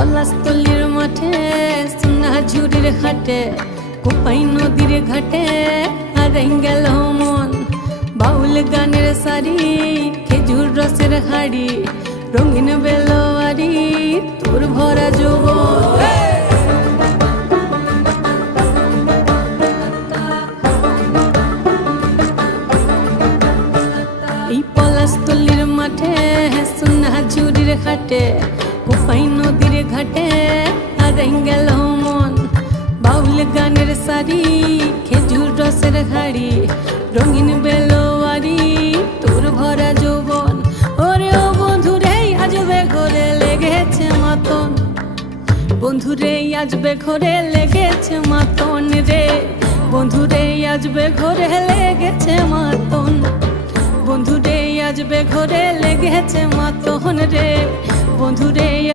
পলাশতলির মাঠে সোনা ঝুড়ির হাটে কোপাই নদীর ঘাটে হারাই গেল মন। বাউল গানের সারি খেজুর রসের হাড়ি রঙিন বেলোয়ারি তোর ভরা যৌবন। এই পলাশতলির মাঠে সোনা ঝুড়ির হাটে কোপাই নদীর ঘাটে হারাই গেল মন। বাউল গানের সারি খেজুর রসের হাড়ি রঙিন বেলোয়ারি তোর ভরা যৌবন। ওরে ও বন্ধুরে আজবে ঘরে লেগেছে মাতন, বন্ধুরে আজবে ঘরে লেগেছে মাতন রে, বন্ধুরে আজবে ঘরে লেগেছে মাতন, বন্ধুরে আজবে ঘরে লেগেছে মাতন রে, বন্ধুরে।